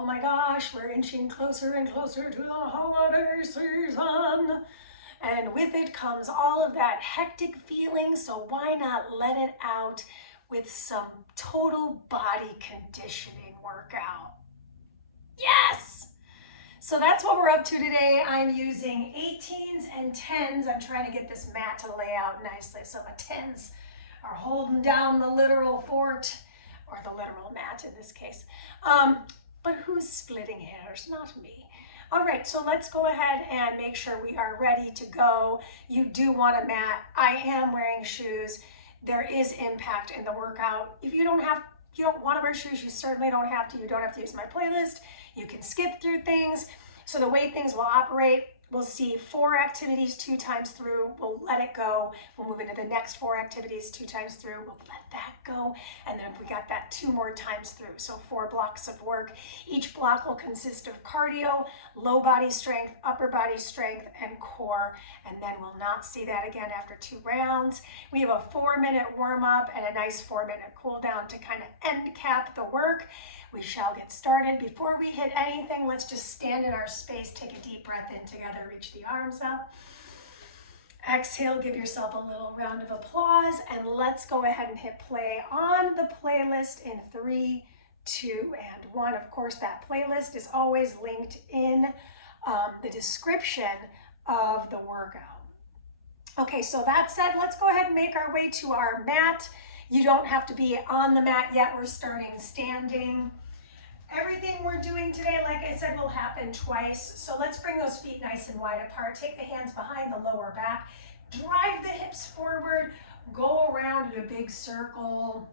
Oh my gosh, we're inching closer and closer to the holiday season. And with it comes all of that hectic feeling, so why not let it out with some total body conditioning workout? Yes! So that's what we're up to today. I'm using 18s and 10s. I'm trying to get this mat to lay out nicely. So my 10s are holding down the literal fort, or the literal mat in this case. But who's splitting hairs? Not me. All right, so let's go ahead and make sure we are ready to go. You do want a mat. I am wearing shoes. There is impact in the workout. If you don't want to wear shoes, you certainly don't have to. You don't have to use my playlist. You can skip through things. So the way things will operate, we'll see 4 activities 2 times through. We'll let it go. We'll move into the next 4 activities 2 times through. We'll let that go. And then we got that 2 more times through. So 4 blocks of work. Each block will consist of cardio, low body strength, upper body strength, and core. And then we'll not see that again after 2 rounds. We have a 4-minute warm up and a nice 4-minute cool down to kind of end cap the work. We shall get started. Before we hit anything, let's just stand in our space, take a deep breath in together, reach the arms up. Exhale, give yourself a little round of applause, and let's go ahead and hit play on the playlist in 3, 2, and 1. Of course, that playlist is always linked in the description of the workout. Okay, so that said, let's go ahead and make our way to our mat. You don't have to be on the mat yet. We're starting standing. Everything we're doing today, like I said, will happen twice. So let's bring those feet nice and wide apart. Take the hands behind the lower back. Drive the hips forward. Go around in a big circle.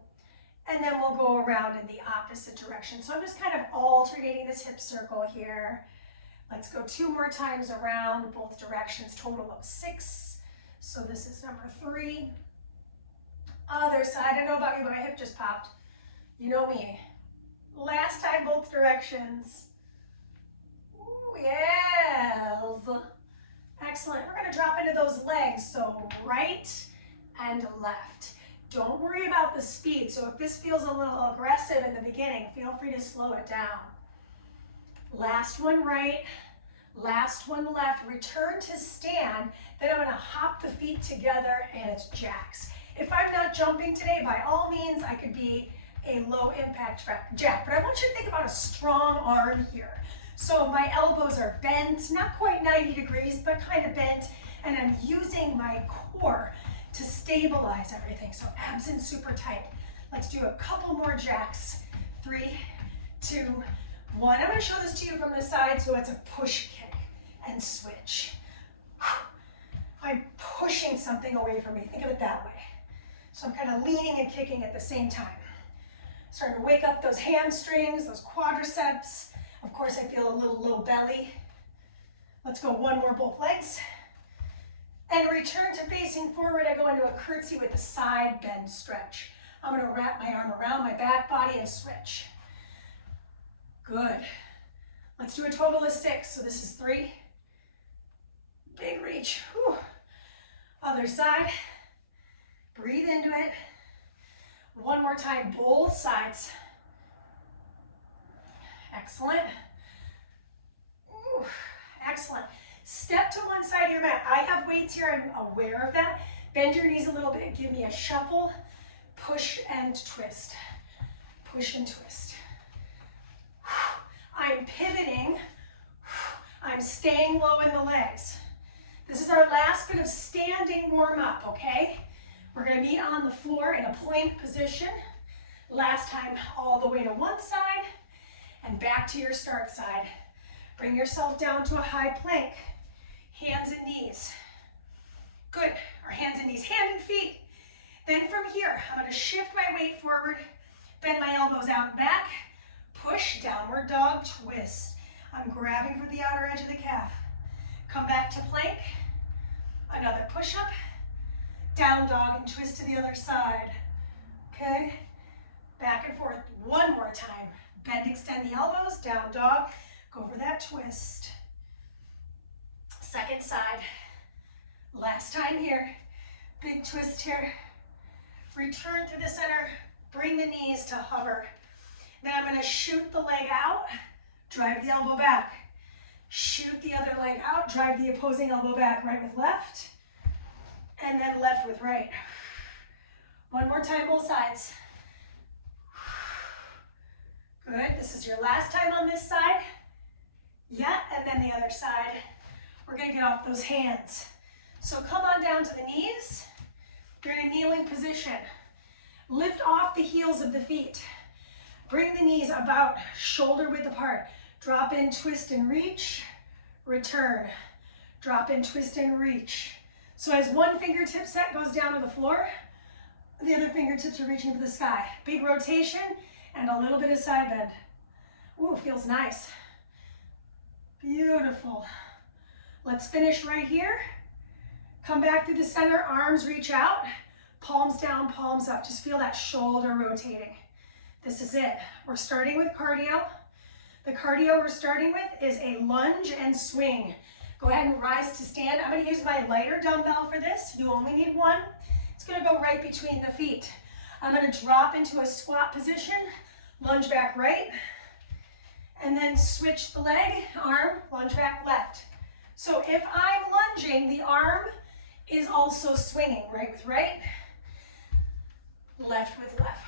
And then we'll go around in the opposite direction. So I'm just kind of alternating this hip circle here. Let's go 2 more times around both directions, total of 6. So this is number 3. Other side. I don't know about you, but my hip just popped. You know me. Last time, both directions. Ooh, yes. Excellent. We're going to drop into those legs. So right and left. Don't worry about the speed. So if this feels a little aggressive in the beginning, feel free to slow it down. Last one right. Last one left. Return to stand. Then I'm going to hop the feet together and it's jacks. If I'm not jumping today, by all means, I could be a low impact jack, but I want you to think about a strong arm here. So my elbows are bent, not quite 90 degrees, but kind of bent, and I'm using my core to stabilize everything. So abs in super tight. Let's do a couple more jacks. 3, 2, 1. I'm going to show this to you from the side, so it's a push kick and switch. I'm pushing something away from me. Think of it that way. So I'm kind of leaning and kicking at the same time. Starting to wake up those hamstrings, those quadriceps. Of course, I feel a little low belly. Let's go 1 more, both legs. And return to facing forward. I go into a curtsy with a side bend stretch. I'm going to wrap my arm around my back body and switch. Good. Let's do a total of 6. So this is 3. Big reach. Whew. Other side. Breathe into it. 1 more time, both sides. Excellent. Ooh, excellent. Step to one side of your mat. I have weights here, I'm aware of that. Bend your knees a little bit, give me a shuffle, push and twist. Push and twist. I'm pivoting. I'm staying low in the legs. This is our last bit of standing warm up, okay? We're going to meet on the floor in a plank position. Last time, all the way to one side and back to your start side. Bring yourself down to a high plank. Hands and knees. Good. Our hands and knees, hand and feet. Then from here, I'm going to shift my weight forward, bend my elbows out and back, push, downward dog, twist. I'm grabbing for the outer edge of the calf. Come back to plank. Another push-up. Down dog and twist to the other side. Okay? Back and forth 1 more time. Bend, extend the elbows, down dog. Go for that twist. Second side. Last time here. Big twist here. Return to the center. Bring the knees to hover. Then I'm going to shoot the leg out. drive the elbow back. Shoot the other leg out, drive the opposing elbow back, right with left, and then left with right. One more time, both sides. Good, this is your last time on this side. Yeah, and then the other side. We're gonna get off those hands. So come on down to the knees. You're in a kneeling position. Lift off the heels of the feet. Bring the knees about shoulder width apart. Drop in, twist and reach, return. Drop in, twist and reach. So as one fingertip set goes down to the floor, the other fingertips are reaching to the sky. Big rotation and a little bit of side bend. Ooh, feels nice. Beautiful. Let's finish right here. Come back to the center, arms reach out, palms down, palms up. Just feel that shoulder rotating. This is it. We're starting with cardio. The cardio we're starting with is a lunge and swing. Go ahead and rise to stand. I'm going to use my lighter dumbbell for this. You only need one. It's going to go right between the feet. I'm going to drop into a squat position, lunge back right, and then switch the leg, arm, lunge back left. So if I'm lunging, the arm is also swinging, right with right, left with left.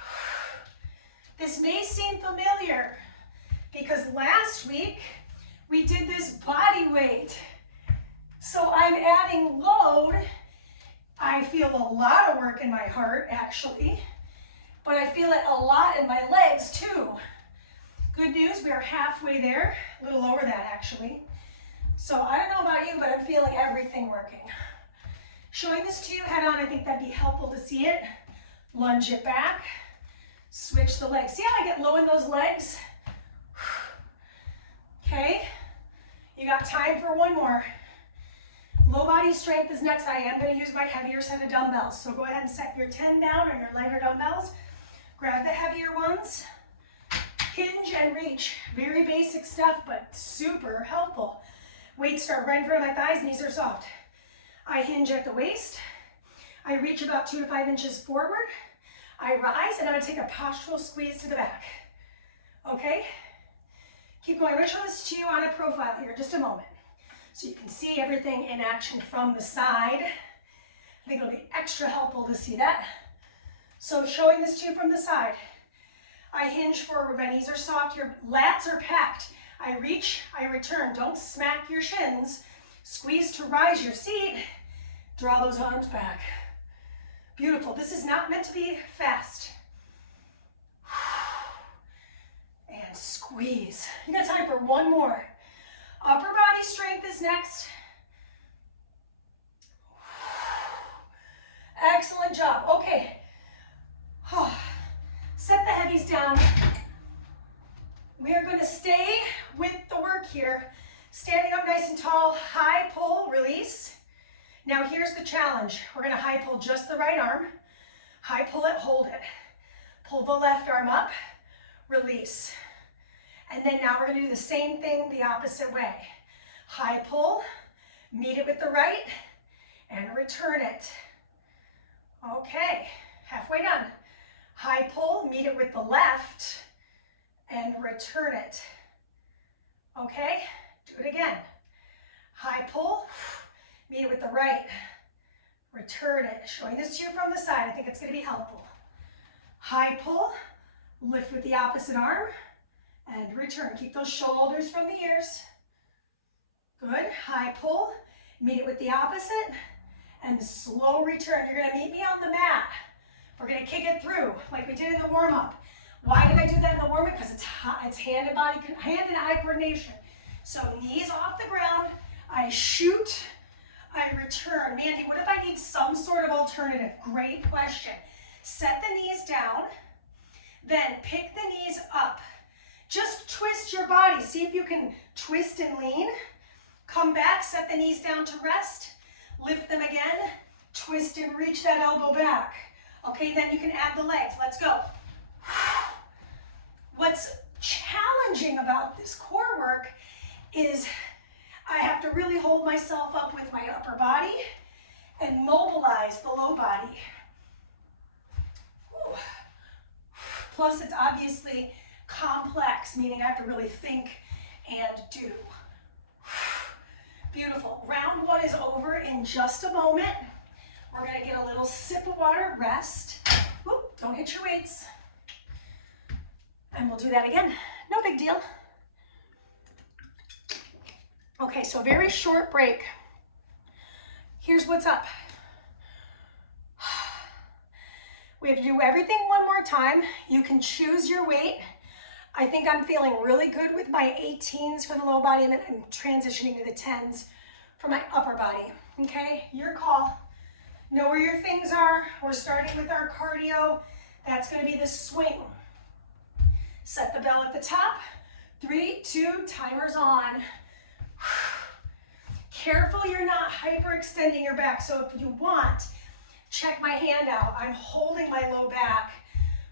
This may seem familiar because last week we did this body weight. So I'm adding load. I feel a lot of work in my heart actually, but I feel it a lot in my legs too. Good news, we are halfway there, a little over that actually. So I don't know about you, but I'm feeling everything working. Showing this to you head on, I think that'd be helpful to see it. Lunge it back, switch the legs. See how I get low in those legs? Okay, you got time for one more. Low body strength is next. I am going to use my heavier set of dumbbells. So go ahead and set your 10 down on your lighter dumbbells. Grab the heavier ones. Hinge and reach. Very basic stuff, but super helpful. Weights start right in front of my thighs, knees are soft. I hinge at the waist. I reach about 2 to 5 inches forward. I rise, and I'm going to take a postural squeeze to the back. Okay? Keep going. I'm going to show this to you on a profile here in just a moment, so you can see everything in action from the side. I think it'll be extra helpful to see that. So showing this to you from the side. I hinge forward, my knees are soft, your lats are packed. I reach, I return. Don't smack your shins. Squeeze to rise your seat. Draw those arms back. Beautiful. This is not meant to be fast. And squeeze. You got time for one more. Upper body strength is next. Excellent job. Okay. Set the heavies down. We are going to stay with the work here. Standing up nice and tall, high pull, release. Now here's the challenge. We're going to high pull just the right arm. High pull it, hold it. Pull the left arm up, release. And then now we're going to do the same thing the opposite way. High pull, meet it with the right, and return it. Okay, halfway done. High pull, meet it with the left, and return it. Okay, do it again. High pull, meet it with the right, return it. Showing this to you from the side, I think it's going to be helpful. High pull, lift with the opposite arm, and return. Keep those shoulders from the ears. Good. High pull, meet it with the opposite, and slow return. You're going to meet me on the mat. We're going to kick it through like we did in the warm-up. Why did I do that in the warm-up? Because it's hand and eye coordination. So knees off the ground, I shoot, I return. Mandy, what if I need some sort of alternative? Great question. Set the knees down, then pick the knees up. Just twist your body. See if you can twist and lean. Come back, set the knees down to rest. Lift them again. Twist and reach that elbow back. Okay, then you can add the legs. Let's go. What's challenging about this core work is I have to really hold myself up with my upper body and mobilize the low body. Ooh. Plus, it's obviously complex, meaning I have to really think and do. Beautiful. Round one is over in just a moment. We're gonna get a little sip of water, rest. Whoop, don't hit your weights. And we'll do that again. No big deal. Okay, so very short break. Here's what's up. We have to do everything one more time. You can choose your weight. I think I'm feeling really good with my 18s for the low body, and then I'm transitioning to the 10s for my upper body. Okay, your call. Know where your things are. We're starting with our cardio. That's going to be the swing. Set the bell at the top. 3, 2, timer's on. Careful you're not hyperextending your back. So if you want, check my hand out. I'm holding my low back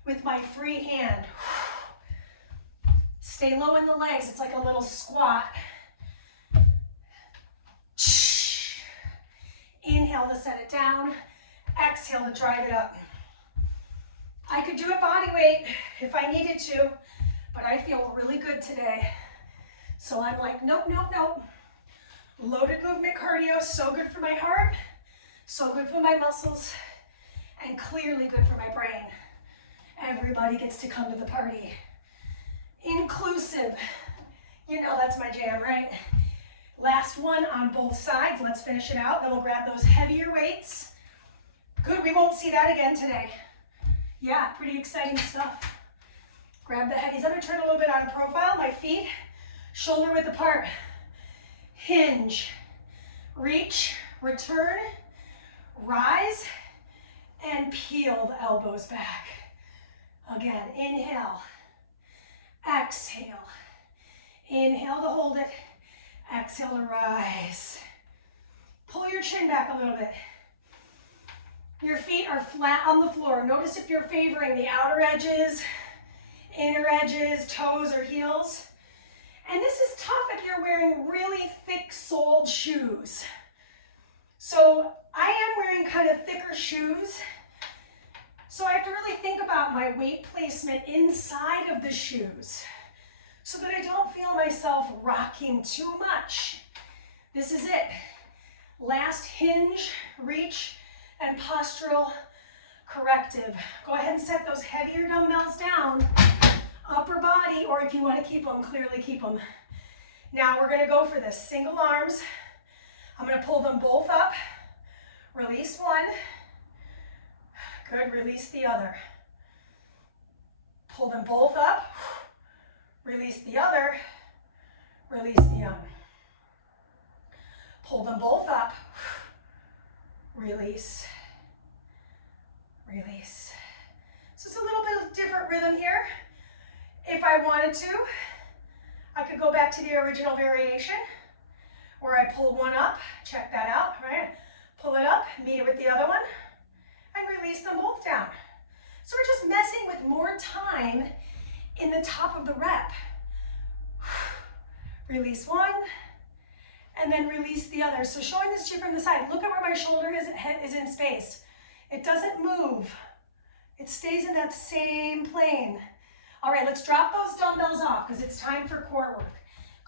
with my free hand. Stay low in the legs. It's like a little squat. Inhale to set it down. Exhale to drive it up. I could do it body weight if I needed to, but I feel really good today. So I'm like, nope, nope, nope. Loaded movement cardio, so good for my heart, so good for my muscles, and clearly good for my brain. Everybody gets to come to the party. Inclusive. You know that's my jam, right? Last one on both sides. Let's finish it out. Then we'll grab those heavier weights. Good, we won't see that again today. Yeah, pretty exciting stuff. Grab the heavies. I'm gonna turn a little bit out of profile. My feet, shoulder width apart. Hinge, reach, return, rise, and peel the elbows back. Again, inhale, exhale. Inhale to hold it, exhale to rise. Pull your chin back a little bit. Your feet are flat on the floor. Notice if you're favoring the outer edges, inner edges, toes, or heels. And this is tough if you're wearing really thick-soled shoes. So I am wearing kind of thicker shoes. So I have to really think about my weight placement inside of the shoes so that I don't feel myself rocking too much. This is it. Last hinge, reach, and postural corrective. Go ahead and set those heavier dumbbells down. Upper body, or if you want to keep them, clearly keep them. Now we're going to go for this. Single arms. I'm going to pull them both up. Release one. Good, release the other. Pull them both up. Release the other. Release the other. Pull them both up. Release. Release. So it's a little bit of different rhythm here. If I wanted to, I could go back to the original variation where I pull one up, check that out, right? Pull it up, meet it with the other one, and release them both down. So we're just messing with more time in the top of the rep. Release one, and then release the other. So showing this to you from the side, look at where my shoulder is in space. It doesn't move. It stays in that same plane. All right, let's drop those dumbbells off because it's time for core work.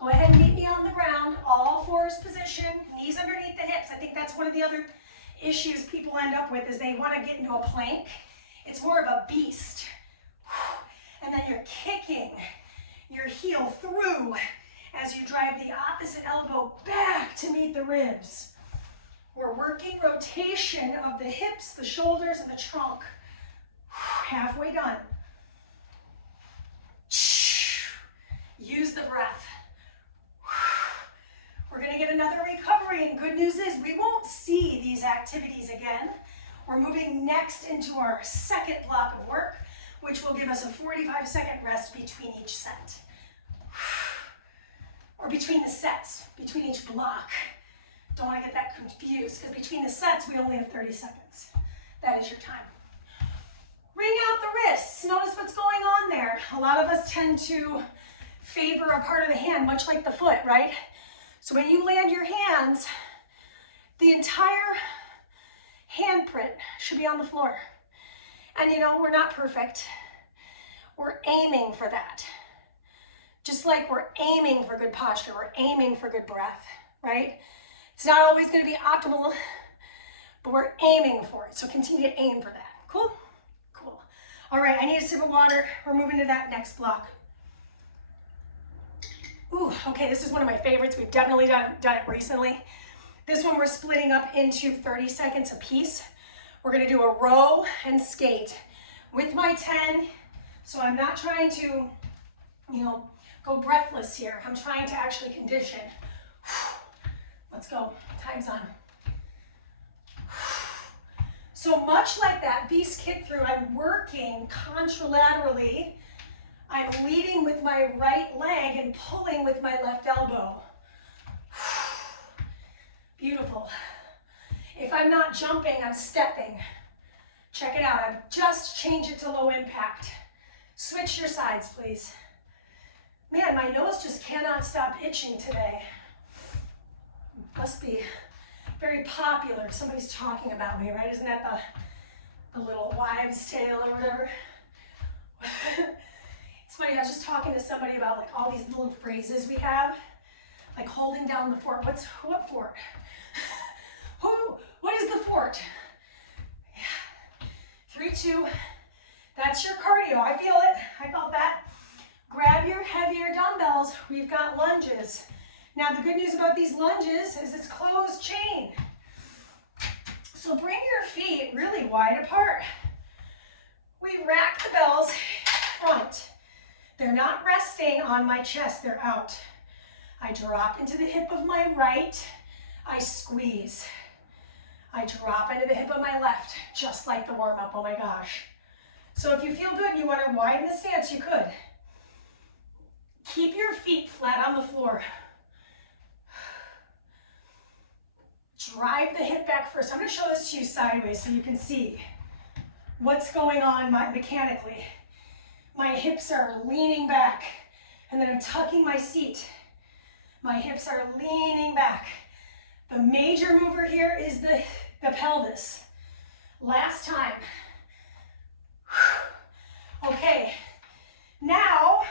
Go ahead and meet me on the ground, all fours position, knees underneath the hips. I think that's one of the other issues people end up with is they want to get into a plank. It's more of a beast. And then you're kicking your heel through as you drive the opposite elbow back to meet the ribs. We're working rotation of the hips, the shoulders, and the trunk. Halfway done. Use the breath. We're going to get another recovery, and good news is we won't see these activities again. We're moving next into our second block of work, which will give us a 45-second rest between each set. Or between the sets, between each block. Don't want to get that confused, because between the sets, we only have 30 seconds. That is your time. Ring out the wrists. Notice what's going on there. A lot of us tend to favor a part of the hand, much like the foot, right? So when you land your hands, the entire handprint should be on the floor. And you know, we're not perfect. We're aiming for that. Just like we're aiming for good posture, we're aiming for good breath, right? It's not always going to be optimal, but we're aiming for it. So continue to aim for that. Cool? Cool. All right, I need a sip of water. We're moving to that next block. Ooh, okay, this is one of my favorites. We've definitely done it recently. This one we're splitting up into 30 seconds apiece. We're gonna do a row and skate with my 10. So I'm not trying to, go breathless here. I'm trying to actually condition. Let's go, time's on. So much like that beast kick through, I'm working contralaterally. I'm leading with my right leg and pulling with my left elbow. Beautiful. If I'm not jumping, I'm stepping. Check it out. I've just changed it to low impact. Switch your sides, please. Man, my nose just cannot stop itching today. Must be very popular. Somebody's talking about me, right? Isn't that the little wives' tale or whatever? It's funny, I was just talking to somebody about like all these little phrases we have, like holding down the fort. What fort? What is the fort? Yeah. 3, 2, that's your cardio. I feel it, I felt that. Grab your heavier dumbbells. We've got lunges. Now the good news about these lunges is it's closed chain. So bring your feet really wide apart. We rack the bells front. They're not resting on my chest, they're out. I drop into the hip of my right, I squeeze. I drop into the hip of my left, just like the warm-up, oh my gosh. So if you feel good and you want to widen the stance, you could. Keep your feet flat on the floor. Drive the hip back first. I'm going to show this to you sideways so you can see what's going on mechanically. My hips are leaning back, and then I'm tucking my seat. My hips are leaning back. The major mover here is the pelvis. Last time. Okay, now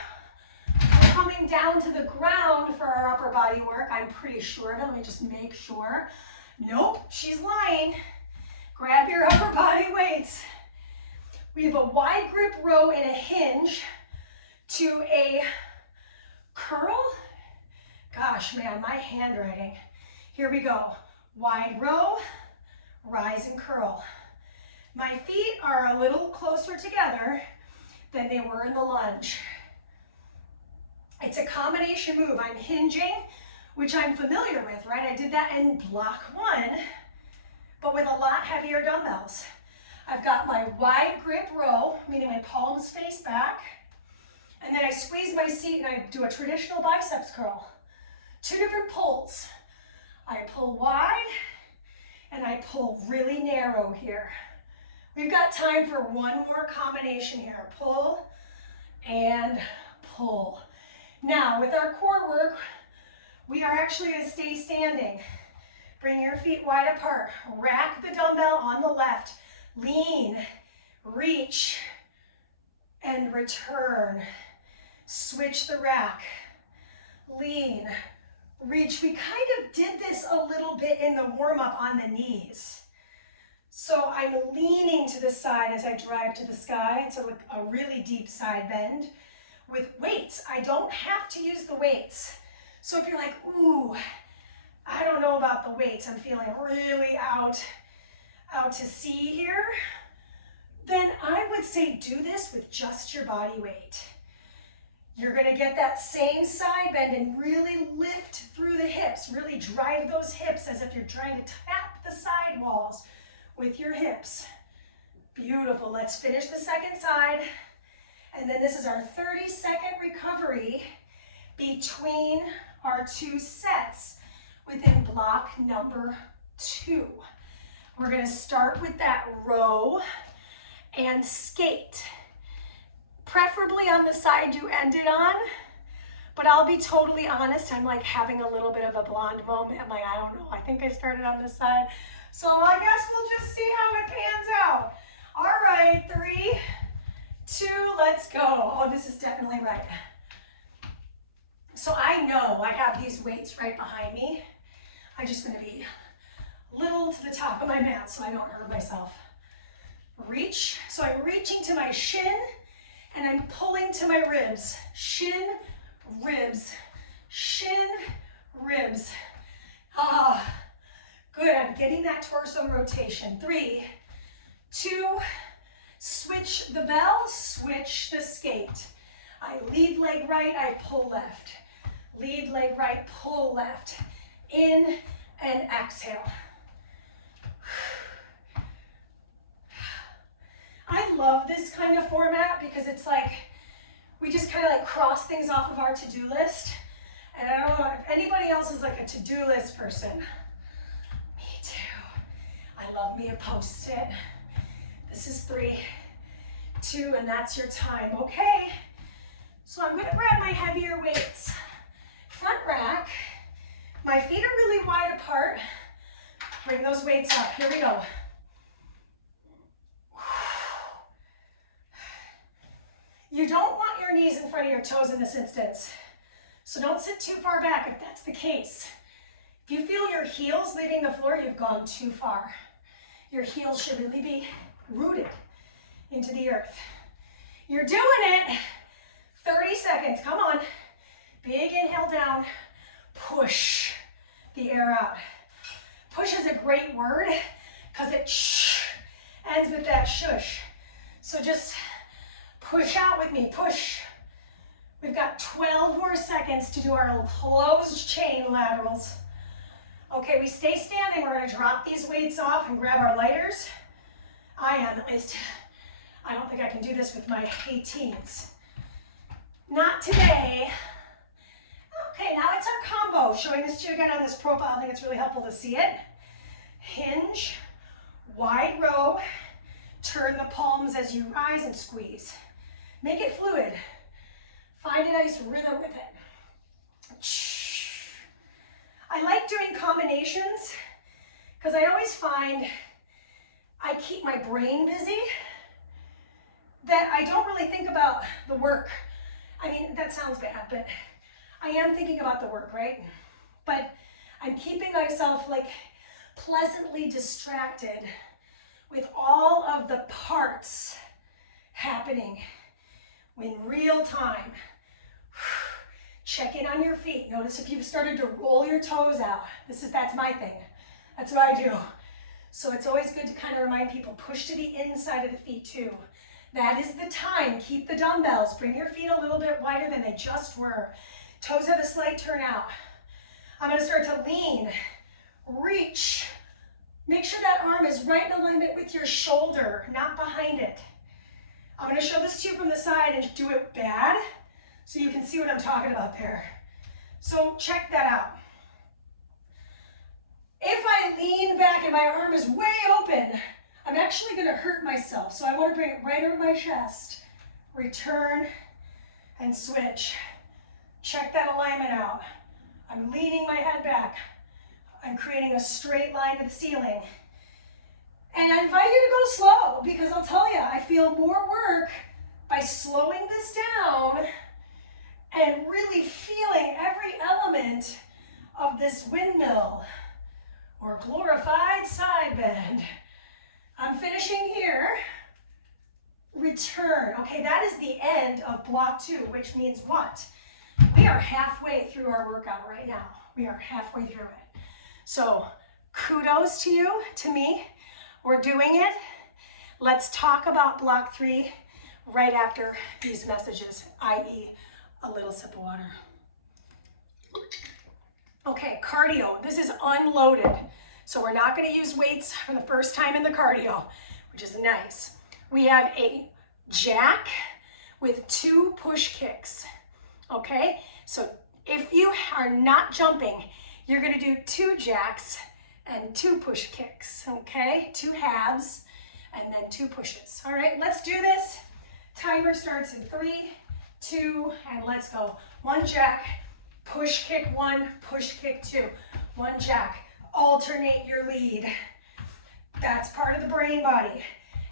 we're coming down to the ground for our upper body work. I'm pretty sure. Let me just make sure. Nope, she's lying. Grab your upper body weights. We have a wide grip row and a hinge to a curl. Gosh, man, my handwriting. Here we go. Wide row, rise and curl. My feet are a little closer together than they were in the lunge. It's a combination move. I'm hinging, which I'm familiar with, right? I did that in block 1, but with a lot heavier dumbbells. I've got my wide grip row, meaning my palms face back, and then I squeeze my seat and I do a traditional biceps curl. 2 different pulls. I pull wide and I pull really narrow here. We've got time for one more combination here. Pull and pull. Now, with our core work, we are actually going to stay standing. Bring your feet wide apart. Rack the dumbbell on the left. Lean, reach, and return. Switch the rack. Lean, reach. We kind of did this a little bit in the warm-up on the knees. So I'm leaning to the side as I drive to the sky. It's a really deep side bend. With weights, I don't have to use the weights. So if you're like, ooh, I don't know about the weights, I'm feeling really out to sea here, then I would say do this with just your body weight. You're gonna get that same side bend and really lift through the hips, really drive those hips as if you're trying to tap the side walls with your hips. Beautiful, let's finish the second side. And then this is our 30-second recovery between our 2 sets within block number 2. We're going to start with that row and skate. Preferably on the side you ended on, but I'll be totally honest, I'm like having a little bit of a blonde moment. I'm like, I don't know, I think I started on this side. So I guess we'll just see how it pans out. All right, 3, 2, let's go. Oh, this is definitely right. So I know I have these weights right behind me. I'm just gonna be a little to the top of my mat so I don't hurt myself. Reach, so I'm reaching to my shin and I'm pulling to my ribs. Shin, ribs, shin, ribs. Ah, good, I'm getting that torso rotation. 3, 2, switch the bell, switch the skate. I lead leg right, I pull left. Lead leg right, pull left. In and exhale. I love this kind of format because it's like, we just kind of like cross things off of our to-do list. And I don't know if anybody else is like a to-do list person. Me too. I love me a Post-it. This is 3, 2, and that's your time, okay? So I'm gonna grab my heavier weights. Front rack. My feet are really wide apart. Bring those weights up, here we go. You don't want your knees in front of your toes in this instance. So don't sit too far back if that's the case. If you feel your heels leaving the floor, you've gone too far. Your heels should really be rooted into the earth. You're doing it. 30 seconds, come on. Big inhale down. Push the air out. Push is a great word because it ends with that shush. So just push out with me, push. We've got 12 more seconds to do our closed chain laterals. Okay, we stay standing. We're gonna drop these weights off and grab our lighters. I am at least. I don't think I can do this with my 18s. Not today. Okay, now it's our combo. Showing this to you again on this profile. I think it's really helpful to see it. Hinge, wide row. Turn the palms as you rise and squeeze. Make it fluid. Find a nice rhythm with it. I like doing combinations because I always find I keep my brain busy, that I don't really think about the work. I mean, that sounds bad, but I am thinking about the work, right? But I'm keeping myself like pleasantly distracted with all of the parts happening in real time. Check in on your feet. Notice if you've started to roll your toes out. That's my thing. That's what I do. So it's always good to kind of remind people, push to the inside of the feet too. That is the time. Keep the dumbbells. Bring your feet a little bit wider than they just were. Toes have a slight turn out. I'm gonna start to lean, reach. Make sure that arm is right in alignment with your shoulder, not behind it. I'm gonna show this to you from the side and do it bad so you can see what I'm talking about there. So check that out. If I lean back and my arm is way open, I'm actually gonna hurt myself. So I wanna bring it right over my chest. Return and switch. Check that alignment out. I'm leaning my head back. I'm creating a straight line to the ceiling. And I invite you to go slow because I'll tell you, I feel more work by slowing this down and really feeling every element of this windmill or glorified side bend. I'm finishing here. Return. Okay, that is the end of block 2, which means what? We are halfway through our workout right now. We are halfway through it. So kudos to you, to me. We're doing it. Let's talk about block 3 right after these messages, i.e. a little sip of water. Okay, cardio. This is unloaded. So we're not going to use weights for the first time in the cardio, which is nice. We have a jack with 2 push kicks. Okay, so if you are not jumping, you're going to do 2 jacks and 2 push kicks, okay? 2 halves and then 2 pushes. All right, let's do this. Timer starts in 3, 2, and let's go. 1 jack, push kick 1, push kick 2. 1 jack, alternate your lead. That's part of the brain body.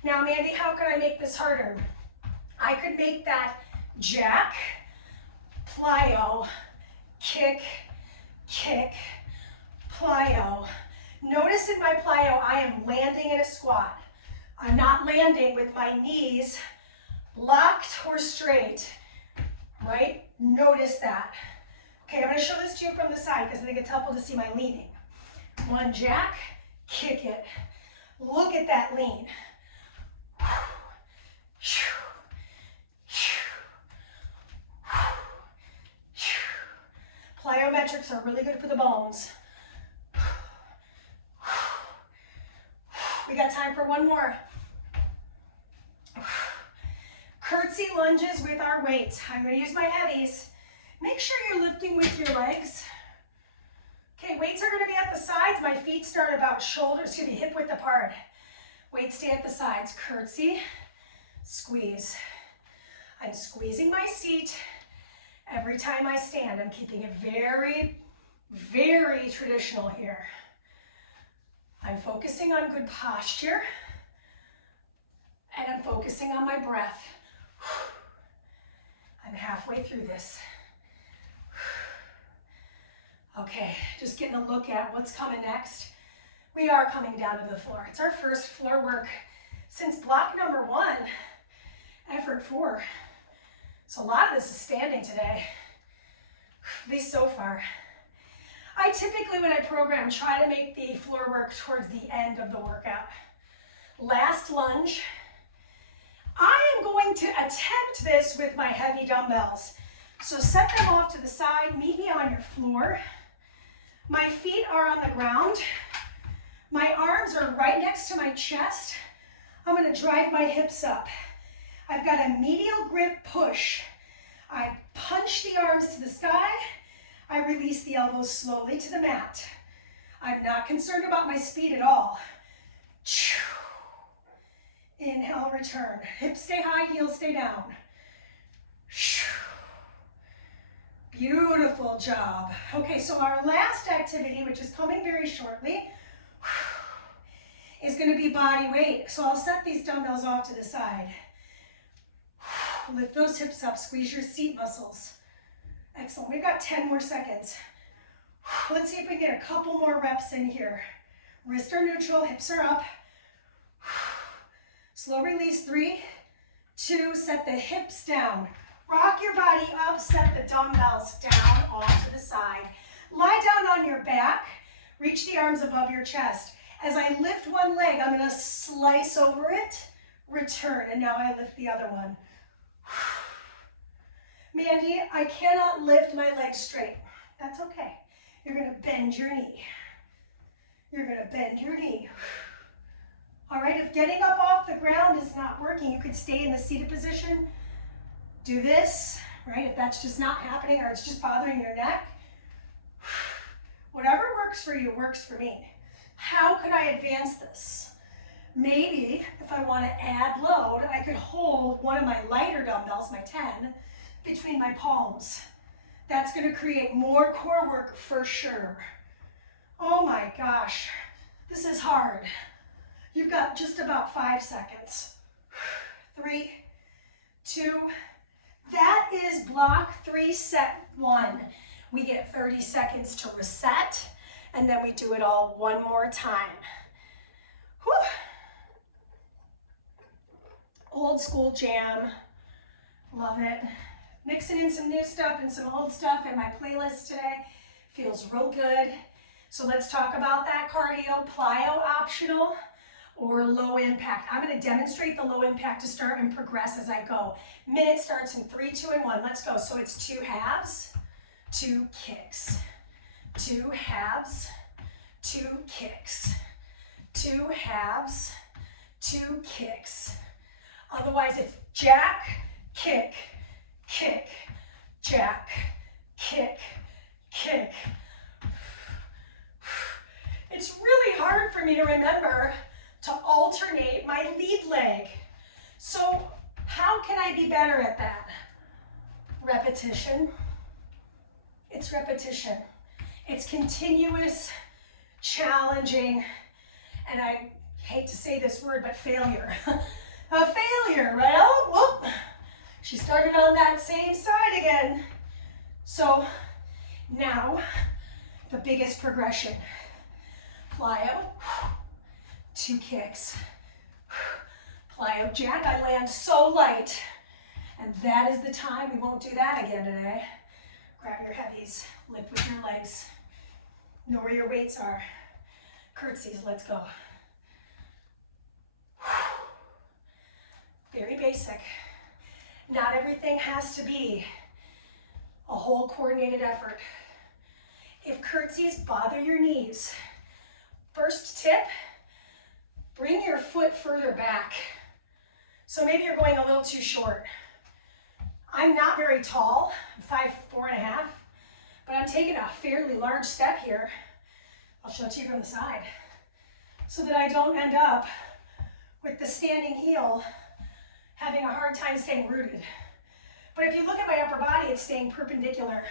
Now, Mandy, how can I make this harder? I could make that jack, plyo, kick, kick, plyo. Notice in my plyo, I am landing in a squat. I'm not landing with my knees locked or straight, right? Notice that. Okay, I'm gonna show this to you from the side because I think it's helpful to see my leaning. One jack, kick it. Look at that lean. Plyometrics are really good for the bones. We got time for one more. Curtsy lunges with our weights. I'm going to use my heavies. Make sure you're lifting with your legs. Okay, weights are going to be at the sides. My feet start about hip width apart. Weights stay at the sides. Curtsy, squeeze. I'm squeezing my seat every time I stand. I'm keeping it very, very traditional here. I'm focusing on good posture, and I'm focusing on my breath. I'm halfway through this. Okay, just getting a look at what's coming next. We are coming down to the floor. It's our first floor work since block number 1, effort 4. So a lot of this is standing today, at least so far. I typically, when I program, try to make the floor work towards the end of the workout. Last lunge. I am going to attempt this with my heavy dumbbells. So set them off to the side, meet me on your floor. My feet are on the ground. My arms are right next to my chest. I'm going to drive my hips up. I've got a medial grip push. I punch the arms to the sky. I release the elbows slowly to the mat. I'm not concerned about my speed at all. Inhale, return. Hips stay high, heels stay down. Beautiful job. Okay, so our last activity, which is coming very shortly, is going to be body weight. So I'll set these dumbbells off to the side. Lift those hips up, squeeze your seat muscles. Excellent, we've got 10 more seconds. Let's see if we can get a couple more reps in here. Wrists are neutral, hips are up. Slow release, 3, 2, set the hips down. Rock your body up, set the dumbbells down off to the side. Lie down on your back, reach the arms above your chest. As I lift one leg, I'm gonna slice over it, return, and now I lift the other one. Mandy, I cannot lift my legs straight. That's okay. You're gonna bend your knee. You're gonna bend your knee. All right, if getting up off the ground is not working, you could stay in the seated position. Do this, right? If that's just not happening or it's just bothering your neck. Whatever works for you works for me. How could I advance this? Maybe if I want to add load, I could hold one of my lighter dumbbells, my 10, between my palms. That's going to create more core work for sure. Oh my gosh, this is hard. You've got just about 5 seconds. 3, 2, that is block 3, set 1. We get 30 seconds to reset, and then we do it all one more time. Whew. Old school jam, love it. Mixing in some new stuff and some old stuff in my playlist today. Feels real good. So let's talk about that cardio. Plyo optional or low impact. I'm going to demonstrate the low impact to start and progress as I go. Minute starts in 3, 2, and 1. Let's go. So it's 2 halves, 2 kicks, 2 halves, 2 kicks, 2 halves, 2 kicks. Otherwise it's jack, kick, kick, jack, kick, kick. It's really hard for me to remember to alternate my lead leg. So how can I be better at that? Repetition. It's repetition. It's continuous, challenging, and I hate to say this word, but failure. A failure, right? Oh, whoop. She started on that same side again. So Now, the biggest progression. Plyo, 2 kicks. Plyo jack, I land so light. And that is the time. We won't do that again today. Grab your heavies, lift with your legs. Know where your weights are. Curtsies, let's go. Very basic. Not everything has to be a whole coordinated effort. If curtsies bother your knees, first tip, bring your foot further back. So maybe you're going a little too short. I'm not very tall, I'm 5'4½", but I'm taking a fairly large step here. I'll show it to you from the side, so that I don't end up with the standing heel having a hard time staying rooted. But if you look at my upper body, it's staying perpendicular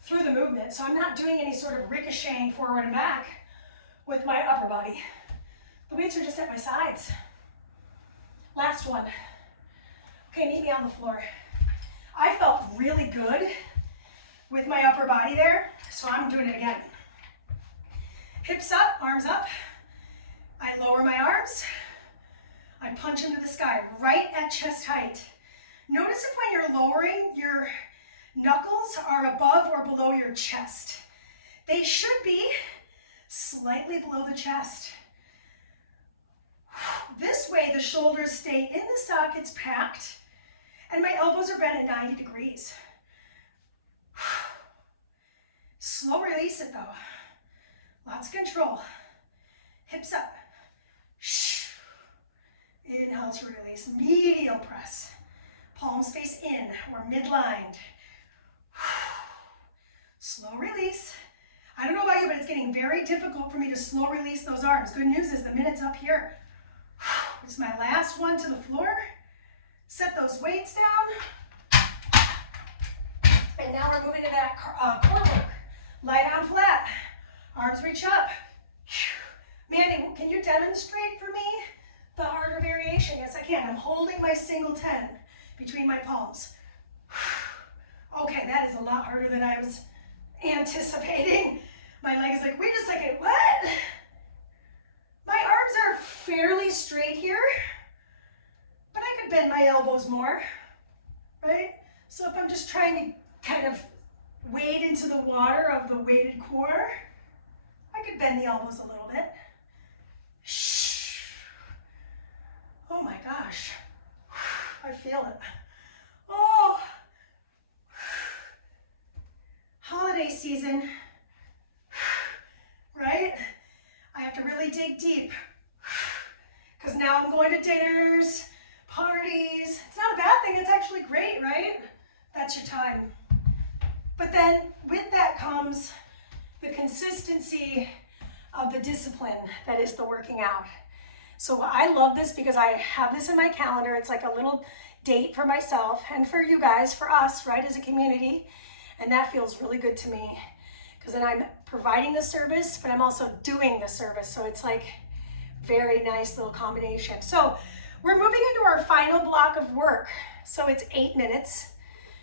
through the movement, so I'm not doing any sort of ricocheting forward and back with my upper body. The weights are just at my sides. Last one. Okay, meet me on the floor. I felt really good with my upper body there, so I'm doing it again. Hips up, arms up. I lower my arms. I punch them to the sky, right at chest height. Notice if when you're lowering, your knuckles are above or below your chest. They should be slightly below the chest. This way, the shoulders stay in the sockets packed, and my elbows are bent at 90 degrees. Slow release it though. Lots of control. Hips up. Inhale to release. Medial press. Palms face in. We're mid-lined. Slow release. I don't know about you, but it's getting very difficult for me to slow release those arms. Good news is the minute's up here. This is my last one to the floor. Set those weights down. And now we're moving to that core work. Lie down flat. Arms reach up. Mandy, can you demonstrate for me the harder variation? Yes, I can. I'm holding my single 10 between my palms. Okay, that is a lot harder than I was anticipating. My leg is like, wait a second, what? My arms are fairly straight here, but I could bend my elbows more, right? So if I'm just trying to kind of wade into the water of the weighted core, I could bend the elbows a little bit. Oh my gosh, I feel it. Oh, holiday season, right? I have to really dig deep, because now I'm going to dinners, parties. It's not a bad thing, it's actually great, right? That's your time. But then with that comes the consistency of the discipline that is the working out. So I love this because I have this in my calendar. It's like a little date for myself and for you guys, for us, right, as a community. And that feels really good to me, because then I'm providing the service, but I'm also doing the service. So it's like very nice little combination. So we're moving into our final block of work. So it's 8 minutes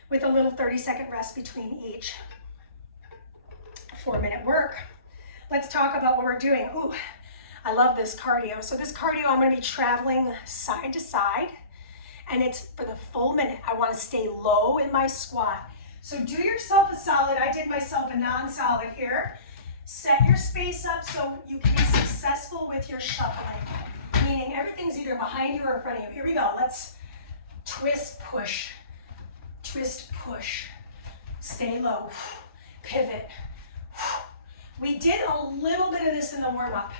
with a little 30-second rest between each. 4-minute work. Let's talk about what we're doing. Ooh, I love this cardio. So this cardio, I'm gonna be traveling side to side, and it's for the full minute. I wanna stay low in my squat. So do yourself a solid. I did myself a non-solid here. Set your space up so you can be successful with your shuffling, meaning everything's either behind you or in front of you. Here we go. Let's twist, push. Twist, push. Stay low. Pivot. We did a little bit of this in the warm-up.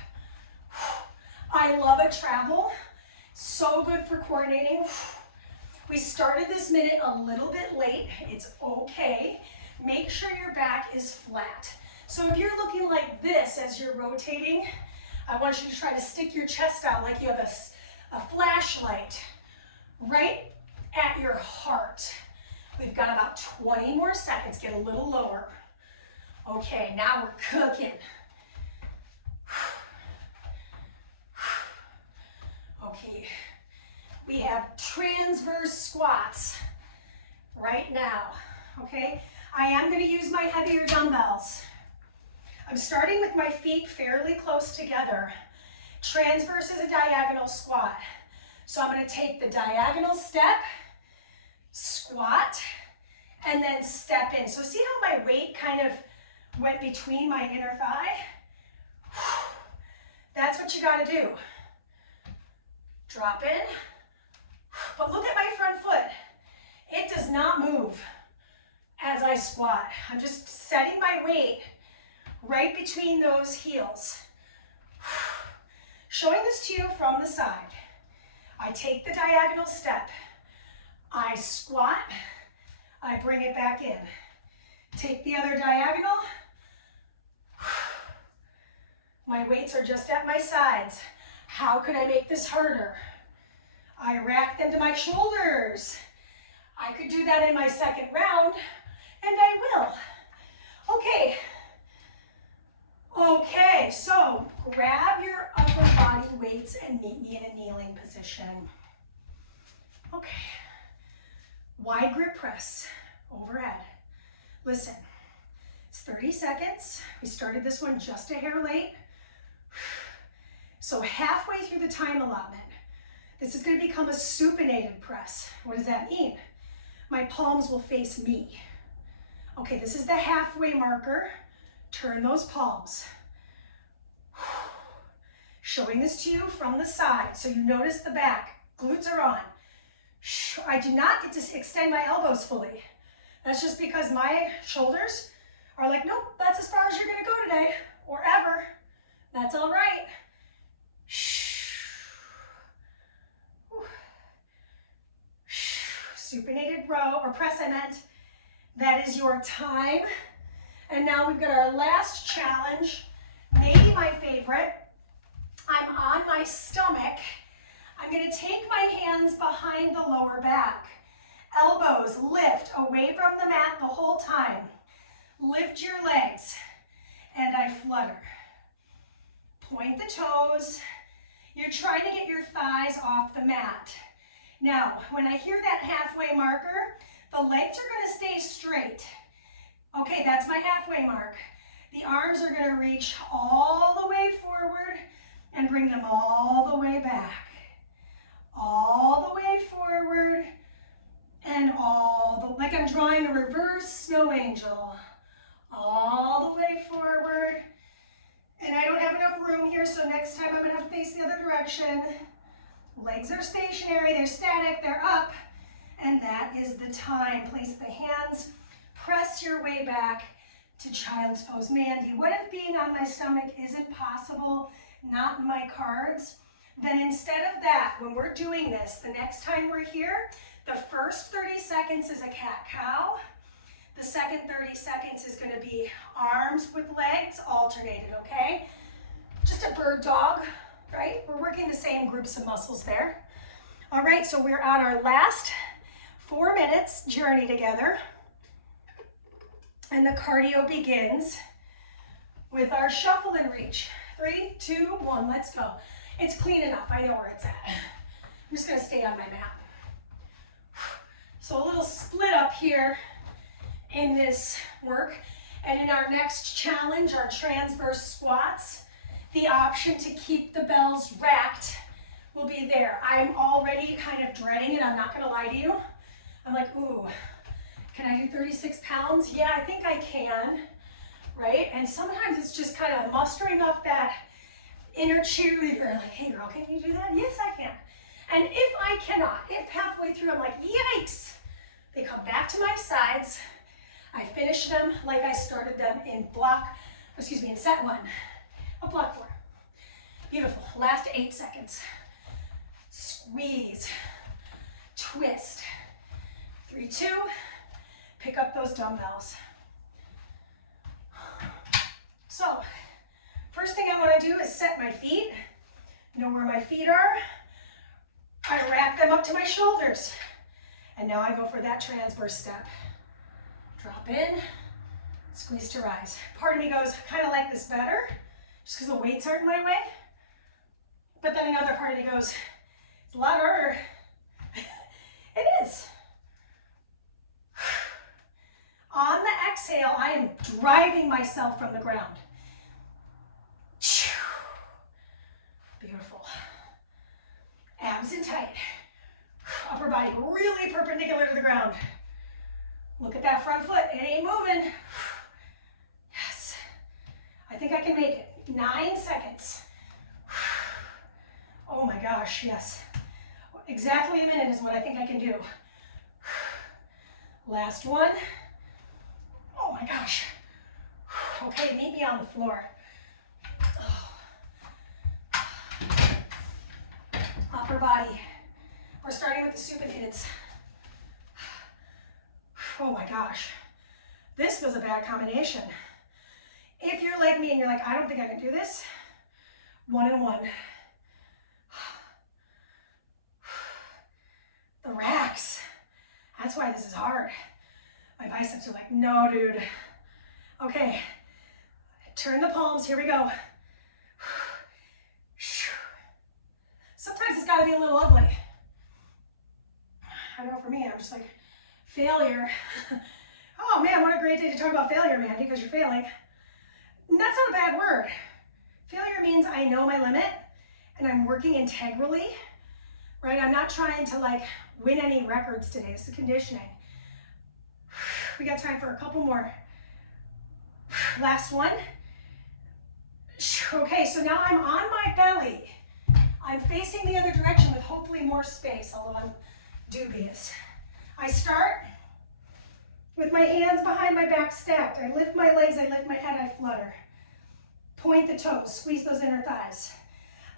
I love a travel. So good for coordinating. We started this minute a little bit late. It's okay. Make sure your back is flat. So if you're looking like this as you're rotating, I want you to try to stick your chest out like you have a flashlight right at your heart. We've got about 20 more seconds. Get a little lower. Okay, now we're cooking. Okay, we have transverse squats right now, okay? I am going to use my heavier dumbbells. I'm starting with my feet fairly close together. Transverse is a diagonal squat. So I'm going to take the diagonal step, squat, and then step in. So see how my weight kind of went between my inner thigh? That's what you got to do. Drop in, but look at my front foot. It does not move as I squat. I'm just setting my weight right between those heels. Showing this to you from the side. I take the diagonal step. I squat. I bring it back in. Take the other diagonal. My weights are just at my sides. How could I make this harder? I rack them to my shoulders. I could do that in my second round, and I will. Okay, so grab your upper body weights and meet me in a kneeling position. Okay, wide grip press overhead. Listen, it's 30 seconds. We started this one just a hair late. So halfway through the time allotment, this is going to become a supinated press. What does that mean? My palms will face me. Okay, this is the halfway marker. Turn those palms. Showing this to you from the side, so you notice the back. Glutes are on. I do not get to extend my elbows fully. That's just because my shoulders are like, nope, that's as far as you're going to go today, or ever. That's all right. Supinated row, or press I meant. That is your time. And now we've got our last challenge, maybe my favorite. I'm on my stomach. I'm going to take my hands behind the lower back. Elbows lift away from the mat the whole time. Lift your legs, and I flutter. Point the toes. You're trying to get your thighs off the mat. Now, when I hear that halfway marker, the legs are going to stay straight. Okay, that's my halfway mark. The arms are going to reach all the way forward and bring them all the way back. All the way forward and like I'm drawing a reverse snow angel. All the way forward. And I don't have enough room here, so next time I'm going to have to face the other direction. Legs are stationary, they're static, they're up. And that is the time. Place the hands, press your way back to child's pose. Mandy, what if being on my stomach isn't possible, not in my cards? Then instead of that, when we're doing this, the next time we're here, the first 30 seconds is a cat-cow. The second 30 seconds is going to be arms with legs alternated, okay? Just a bird dog, right? We're working the same groups of muscles there. All right, so we're on our last 4 minutes journey together. And the cardio begins with our shuffle and reach. 3, 2, 1, let's go. It's clean enough, I know where it's at. I'm just gonna stay on my mat. So a little split up here in this work. And in our next challenge, our transverse squats, the option to keep the bells racked will be there. I'm already kind of dreading it, I'm not gonna lie to you. I'm like, ooh, can I do 36 pounds? Yeah, I think I can, right? And sometimes it's just kind of mustering up that inner cheerleader, like, hey girl, can you do that? Yes, I can. And if I cannot, if halfway through I'm like, yikes, they come back to my sides. I finish them like I started them in in set 1 of block 4. Beautiful, last 8 seconds. Squeeze, twist. 3, 2, pick up those dumbbells. So, first thing I want to do is set my feet. Know where my feet are. I rack them up to my shoulders. And now I go for that transverse step. Drop in, squeeze to rise. Part of me goes, I kind of like this better, just because the weights aren't in my way. But then another part of me goes, it's a lot harder. It is. On the exhale, I am driving myself from the ground. Beautiful. Abs in tight. Upper body really perpendicular to the ground. Look at that front foot. It ain't moving. Yes. I think I can make it. 9 seconds. Oh my gosh, yes. Exactly a minute is what I think I can do. Last one. Oh my gosh. Okay, meet me on the floor. Upper body. We're starting with the supinates. Oh my gosh. This was a bad combination. If you're like me and you're like, I don't think I can do this, 1 and 1. The racks. That's why this is hard. My biceps are like, no, dude. Okay. Turn the palms. Here we go. Sometimes it's got to be a little ugly. I know for me, I'm just like, failure. Oh man, what a great day to talk about failure, Mandy, because you're failing. And that's not a bad word. Failure means I know my limit and I'm working integrally, right? I'm not trying to like win any records today. It's the conditioning. We got time for a couple more. Last one. Okay, so now I'm on my belly. I'm facing the other direction with hopefully more space, although I'm dubious. I start with my hands behind my back stacked. I lift my legs, I lift my head, I flutter. Point the toes, squeeze those inner thighs.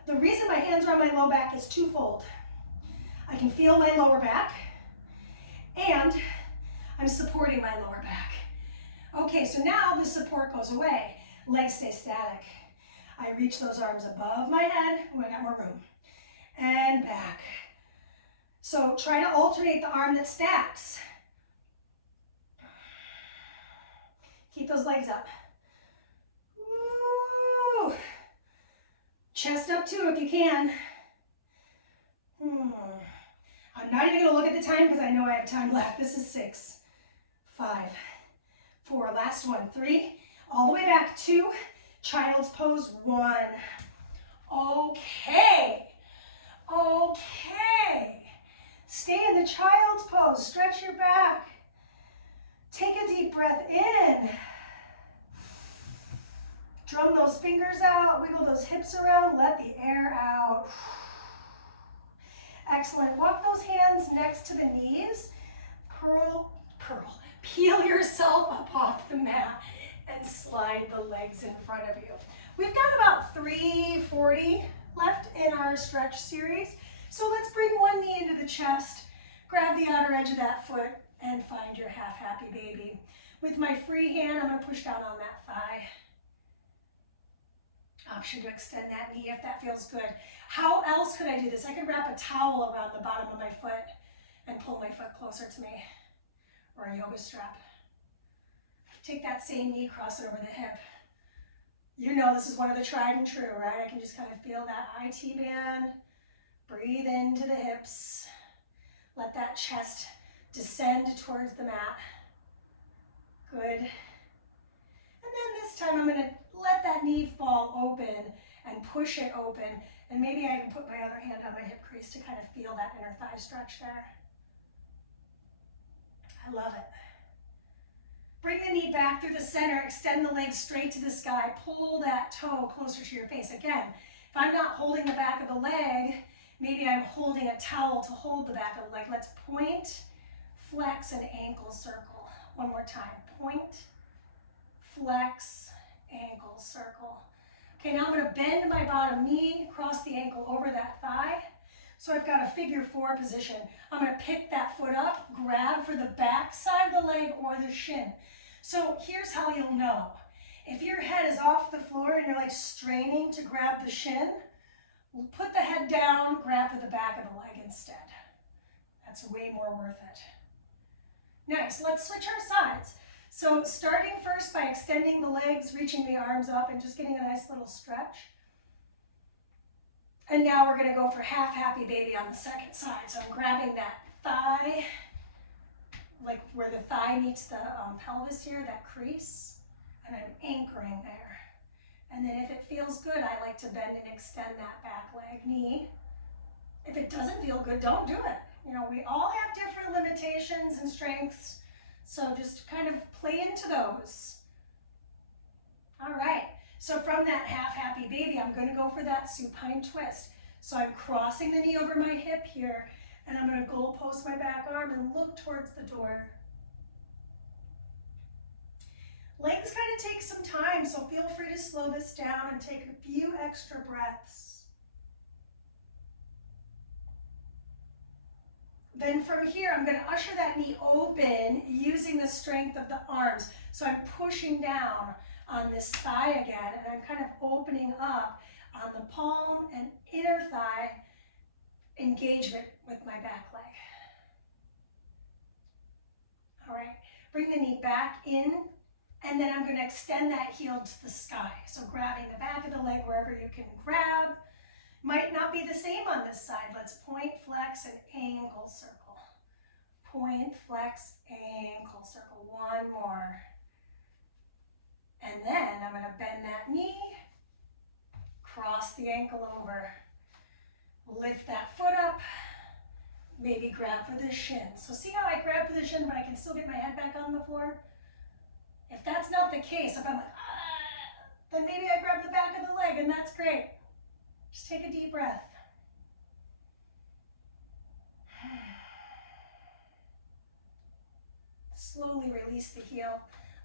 The reason my hands are on my low back is twofold. I can feel my lower back, and I'm supporting my lower back. Okay, so now the support goes away. Legs stay static. I reach those arms above my head. Oh, I got more room. And back. So try to alternate the arm that stacks. Keep those legs up. Woo. Chest up too if you can. I'm not even going to look at the time because I know I have time left. This is 6, 5, 4. Last one. 3. All the way back. 2. Child's pose. 1. Okay. Okay. Stay in the child's pose. Stretch your back. Take a deep breath in. Drum those fingers out. Wiggle those hips around. Let the air out. Excellent. Walk those hands next to the knees. Peel yourself up off the mat and slide the legs in front of you. We've got about 3:40 left in our stretch series. So let's bring one knee into the chest, grab the outer edge of that foot, and find your half happy baby. With my free hand, I'm going to push down on that thigh. Option to extend that knee if that feels good. How else could I do this? I could wrap a towel around the bottom of my foot and pull my foot closer to me, or a yoga strap. Take that same knee, cross it over the hip. You know this is one of the tried and true, right? I can just kind of feel that IT band. Breathe into the hips. Let that chest descend towards the mat. Good. And then this time I'm going to let that knee fall open and push it open. And maybe I can put my other hand on my hip crease to kind of feel that inner thigh stretch there. I love it. Bring the knee back through the center. Extend the legs straight to the sky. Pull that toe closer to your face. Again, if I'm not holding the back of the leg, maybe I'm holding a towel to hold the back of the leg. Let's point, flex, and ankle circle. One more time. Point, flex, ankle circle. Okay, now I'm going to bend my bottom knee, cross the ankle over that thigh. So I've got a figure 4 position. I'm going to pick that foot up, grab for the back side of the leg or the shin. So here's how you'll know. If your head is off the floor and you're like straining to grab the shin, put the head down, grab for the back of the leg instead. That's way more worth it. Nice, let's switch our sides. So starting first by extending the legs, reaching the arms up and just getting a nice little stretch. And now we're gonna go for half happy baby on the second side. So I'm grabbing that thigh, like where the thigh meets the pelvis here, that crease, and I'm anchoring there. And then if it feels good, I like to bend and extend that back leg knee. If it doesn't feel good, don't do it. You know, we all have different limitations and strengths, so just kind of play into those. All right, so from that half happy baby, I'm going to go for that supine twist. So I'm crossing the knee over my hip here, and I'm going to goal post my back arm and look towards the door. Legs kind of take some time, so feel free to slow this down and take a few extra breaths. Then from here, I'm going to usher that knee open using the strength of the arms. So I'm pushing down on this thigh again, and I'm kind of opening up on the palm and inner thigh engagement with my back leg. All right, bring the knee back in, and then I'm going to extend that heel to the sky. So grabbing the back of the leg wherever you can grab. Might not be the same on this side. Let's point, flex, and ankle circle. Point, flex, ankle circle. One more. And then I'm going to bend that knee, cross the ankle over, lift that foot up, maybe grab for the shin. So see how I grab for the shin, but I can still get my head back on the floor? If that's not the case, if I'm like, then maybe I grab the back of the leg, and that's great. Just take a deep breath. Slowly release the heel.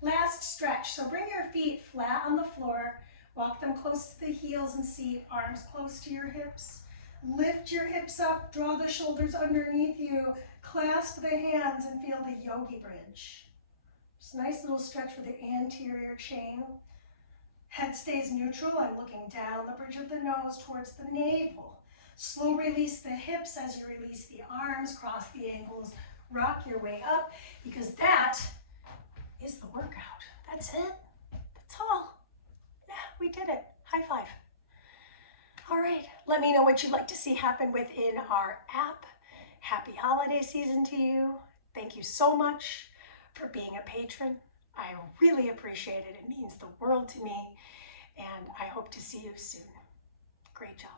Last stretch. So bring your feet flat on the floor. Walk them close to the heels and seat. Arms close to your hips. Lift your hips up. Draw the shoulders underneath you. Clasp the hands and feel the yogi bridge. Just a nice little stretch for the anterior chain. Head stays neutral. I'm looking down the bridge of the nose towards the navel. Slow release the hips as you release the arms, cross the ankles, rock your way up, because that is the workout. That's it. That's all. Yeah, we did it. High five. All right, let me know what you'd like to see happen within our app. Happy holiday season to you. Thank you so much for being a patron. I really appreciate it. It means the world to me, and I hope to see you soon. Great job.